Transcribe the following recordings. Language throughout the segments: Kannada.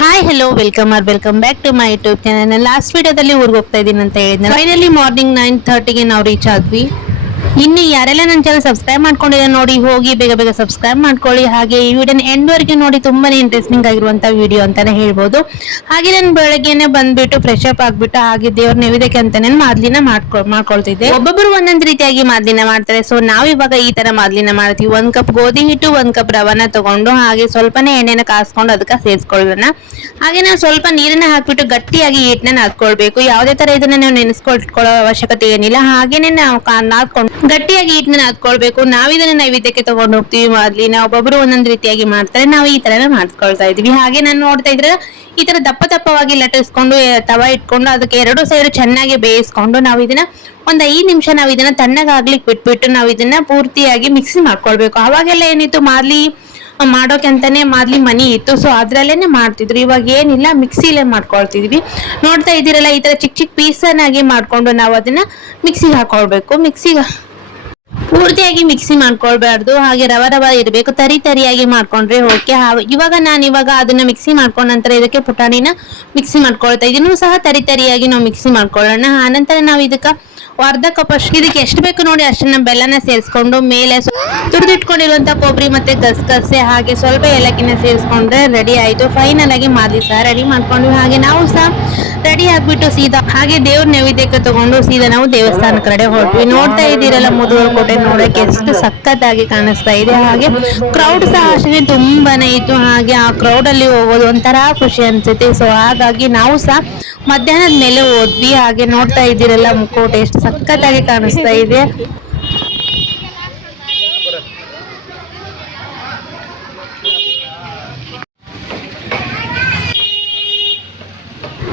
Hi hello welcome back to my YouTube channel. Last ವಿಡಿಯೋದಲ್ಲಿ ಊರಿಗೆ ಹೋಗ್ತಾ ಇದ್ದೀನಿ ಅಂತ ಹೇಳಿದ್ನ. ಫೈನಲಿ ಮಾರ್ನಿಂಗ್ 9:30ಗೆ ನಾವು ರೀಚ್ ಆದ್ವಿ. ಇನ್ನು ಯಾರೆಲ್ಲ ನನ್ನ ಚಾನಲ್ ಸಬ್ಸ್ಕ್ರೈಬ್ ಮಾಡ್ಕೊಂಡಿದ್ದಾರೆ ನೋಡಿ, ಹೋಗಿ ಬೇಗ ಬೇಗ ಸಬ್ಸ್ಕ್ರೈಬ್ ಮಾಡ್ಕೊಳ್ಳಿ. ಹಾಗೆ ಈ ವಿಡಿಯೋನ ಎಂಡ್ ವರೆಗೆ ನೋಡಿ, ತುಂಬಾನೇ ಇಂಟ್ರೆಸ್ಟಿಂಗ್ ಆಗಿರುವಂತ ವಿಡಿಯೋ ಅಂತಾನೆ ಹೇಳ್ಬೋದು. ಹಾಗೆ ನಾನು ಬೆಳಗ್ಗೆನೆ ಬಂದ್ಬಿಟ್ಟು ಫ್ರೆಶ್ ಅಪ್ ಆಗ್ಬಿಟ್ಟು ಹಾಗೆ ದೇವ್ರ ನೈವೇದ್ಯಕ್ಕೆ ಅಂತಾನೆ ಮಾದ್ಲಿನ ಮಾಡ್ಕೊಳ್ತಿದ್ದೆ. ಒಬ್ಬೊಬ್ರು ಒಂದೊಂದು ರೀತಿಯಾಗಿ ಮಾದ್ಲಿನ ಮಾಡ್ತಾರೆ. ಸೊ ನಾವು ಇವಾಗ ಈ ತರ ಮಾದ್ಲಿನ ಮಾಡ್ತೀವಿ. 1 ಕಪ್ ಗೋಧಿ ಹಿಟ್ಟು, 1 ಕಪ್ ರವನ ತಗೊಂಡು ಹಾಗೆ ಸ್ವಲ್ಪನೇ ಎಣ್ಣೆನ ಕಾಸ್ಕೊಂಡು ಅದಕ್ಕೆ ಸೇರಿಸ್ಕೊಳ್ಳೋಣ. ಹಾಗೆ ನಾವು ಸ್ವಲ್ಪ ನೀರನ್ನ ಹಾಕ್ಬಿಟ್ಟು ಗಟ್ಟಿಯಾಗಿ ಹಿಟ್ಟನ್ನ ನಾದ್ಕೊಳ್ಬೇಕು. ಯಾವುದೇ ತರ ಇದನ್ನ ನಾವು ನೆನೆಸ್ಕೊಳ್ಕೊಳ್ಳೋ ಅವಶ್ಯಕತೆ ಏನಿಲ್ಲ. ಹಾಗೇನೆ ನಾವು ನಾದ್ಕೊಂಡು ಗಟ್ಟಿಯಾಗಿ ಹಿಟ್ಟನ್ನ ನಾದ್ಕೊಳ್ಬೇಕು. ನಾವಿದನ್ನ ನೈವೇದ್ಯಕ್ಕೆ ತಗೊಂಡು ಹೋಗ್ತೀವಿ ಮಾದ್ಲಿನ. ಒಬ್ಬೊಬ್ರು ಒಂದೊಂದು ರೀತಿಯಾಗಿ ಮಾಡ್ತಾರೆ, ನಾವು ಈ ತರ ಮಾಡ್ಕೊಳ್ತಾ ಇದೀವಿ. ಹಾಗೆ ನಾನು ನೋಡ್ತಾ ಇದ್ರೆ ಈ ತರ ದಪ್ಪ ದಪ್ಪವಾಗಿ ಲಟ್ಟಿಸ್ಕೊಂಡು ತವ ಇಟ್ಕೊಂಡು ಅದಕ್ಕೆ 2 ಸೈಡ್ ಚೆನ್ನಾಗಿ ಬೇಯಿಸ್ಕೊಂಡು ನಾವು ಇದನ್ನ ಒಂದ್ 5 ನಿಮಿಷ ನಾವು ಇದನ್ನ ತಣ್ಣಗಾಗ್ಲಿಕ್ಕೆ ಬಿಟ್ಬಿಟ್ಟು ನಾವು ಇದನ್ನ ಪೂರ್ತಿಯಾಗಿ ಮಿಕ್ಸಿ ಮಾಡ್ಕೊಳ್ಬೇಕು. ಅವಾಗೆಲ್ಲ ಏನಿತ್ತು, ಮಾದ್ಲಿ ಮಾಡೋಕೆ ಅಂತಾನೆ ಮಾದ್ಲಿ ಮನಿ ಇತ್ತು. ಸೊ ಅದ್ರಲ್ಲೇನೆ ಮಾಡ್ತಿದ್ರು. ಇವಾಗ ಏನಿಲ್ಲ, ಮಿಕ್ಸಿಲೇ ಮಾಡ್ಕೊಳ್ತಿದ್ವಿ. ನೋಡ್ತಾ ಇದ್ದೀರಲ್ಲ, ಈ ತರ ಚಿಕ್ಕ ಚಿಕ್ಕ ಪೀಸನ್ನಾಗಿ ಮಾಡ್ಕೊಂಡು ನಾವು ಅದನ್ನ ಮಿಕ್ಸಿಗೆ ಹಾಕೊಳ್ಬೇಕು. ಮಿಕ್ಸಿಗೆ ಪೂರ್ತಿಯಾಗಿ ಮಿಕ್ಸಿ ಮಾಡ್ಕೊಳ್ಬಾರ್ದು. ಹಾಗೆ ರವ ಇರಬೇಕು. ತರಿಯಾಗಿ ಮಾಡ್ಕೊಂಡ್ರೆ ಓಕೆ. ಇವಾಗ ಅದನ್ನ ಮಿಕ್ಸಿ ಮಾಡ್ಕೊಂಡ ನಂತರ ಇದಕ್ಕೆ ಪುಟಾಣಿನ ಮಿಕ್ಸಿ ಮಾಡ್ಕೊಳ್ತಾ ಇದೀನಿ. ಸಹ ತರಿಯಾಗಿ ನಾವು ಮಿಕ್ಸಿ ಮಾಡ್ಕೊಳ್ಳೋಣ. ಆನಂತರ ನಾವು ಇದಕ್ಕೆ 1/2 ಕಪ್ ಅಷ್ಟು, ಇದಕ್ಕೆ ಎಷ್ಟು ಬೇಕು ನೋಡಿ ಅಷ್ಟನ್ನ ಬೆಲ್ಲನ ಸೇರಿಸ್ಕೊಂಡು ಮೇಲೆ ತುರಿದಿಟ್ಕೊಂಡಿರುವಂತ ಕೊಬ್ಬರಿ ಮತ್ತೆ ಗಸಗಸೆ ಹಾಗೆ ಸ್ವಲ್ಪ ಏಲಕ್ಕಿನ ಸೇರಿಸ್ಕೊಂಡ್ರೆ ರೆಡಿ ಆಯ್ತು. ಫೈನಲ್ ಆಗಿ ಮಾದ್ಲಿ ಸಹ ರೆಡಿ ಮಾಡ್ಕೊಂಡ್ವಿ. ಹಾಗೆ ನಾವು ಸಹ ರೆಡಿ ಆಗ್ಬಿಟ್ಟು ಸೀದಾ ಹಾಗೆ ದೇವ್ರ ನೈವೇದ್ಯಕ್ಕೆ ತಗೊಂಡು ಸೀದಾ ನಾವು ದೇವಸ್ಥಾನ ಕಡೆ ಹೊರಟ್ವಿ. ನೋಡ್ತಾ ಇದ್ದೀರಲ್ಲ, ಮುದುವರ್ ಕೋಟೆ ನೋಡಕ್ಕೆ ಎಷ್ಟು ಸಖತ್ತಾಗಿ ಕಾಣಿಸ್ತಾ ಇದೆ. ಹಾಗೆ ಕ್ರೌಡ್ ಸಹ ಅಷ್ಟೇ ತುಂಬಾನೇ ಇತ್ತು. ಹಾಗೆ ಆ ಕ್ರೌಡ್ ಅಲ್ಲಿ ಹೋಗೋದು ಒಂಥರ ಖುಷಿ ಅನ್ಸುತ್ತೆ. ಸೊ ಹಾಗಾಗಿ ನಾವು ಸಹ ಮಧ್ಯಾಹ್ನದ ಮೇಲೆ ಹೋದ್ವಿ. ಹಾಗೆ ನೋಡ್ತಾ ಇದ್ದೀರಲ್ಲ, ಮುಖೋಟೆ ಎಷ್ಟು ಸಖತ್ತಾಗಿ ಕಾಣಿಸ್ತಾ ಇದೆ.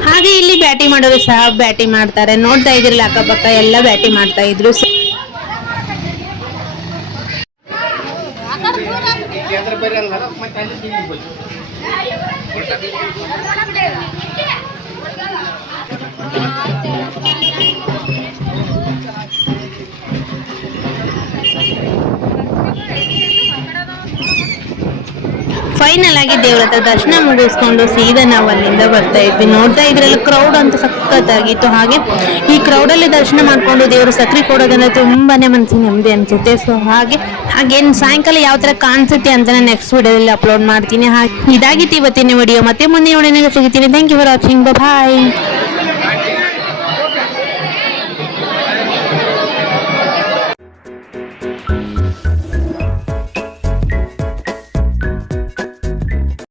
ಹಾಗೆ ಇಲ್ಲಿ ಬ್ಯಾಟಿ ಮಾಡೋರು ಸಹ ಬ್ಯಾಟಿ ಮಾಡ್ತಾರೆ. ನೋಡ್ತಾ ಇದ್ರಲ್ಲ, ಅಕ್ಕಪಕ್ಕ ಎಲ್ಲ ಬ್ಯಾಟಿ ಮಾಡ್ತಾ ಇದ್ರು. ಫೈನಲ್ ಆಗಿ ದೇವ್ರ ಹತ್ರ ದರ್ಶನ ಮುಗಿಸ್ಕೊಂಡು ಸೀದಾ ನಾವು ಅಲ್ಲಿಂದ ಬರ್ತಾ ಇದ್ವಿ. ನೋಡ್ತಾ ಇದ್ರಲ್ಲಿ ಕ್ರೌಡ್ ಅಂತ ಸಖತ್ತಾಗಿತ್ತು. ಹಾಗೆ ಈ ಕ್ರೌಡ್ ಅಲ್ಲಿ ದರ್ಶನ ಮಾಡ್ಕೊಂಡು ದೇವರು ಸಕ್ರಿ ಕೊಡೋದಂದ್ರೆ ತುಂಬಾನೇ ಮನಸ್ಸಿಗೆ ನೆಮ್ಮದಿ ಅನ್ಸುತ್ತೆ. ಸೊ ಹಾಗೇನು ಸಾಯಂಕಾಲ ಯಾವ ತರ ಕಾಣಿಸುತ್ತೆ ಅಂತ ನಾನು ನೆಕ್ಸ್ಟ್ ವಿಡಿಯೋದಲ್ಲಿ ಅಪ್ಲೋಡ್ ಮಾಡ್ತೀನಿ. ಇದಾಗಿತ್ತು ಇವತ್ತಿನ ವಿಡಿಯೋ. ಮತ್ತೆ ಮುಂದೆ ನೋಡಿ ಸಿಗ್ತೀನಿ. Thank you for watching. Bye.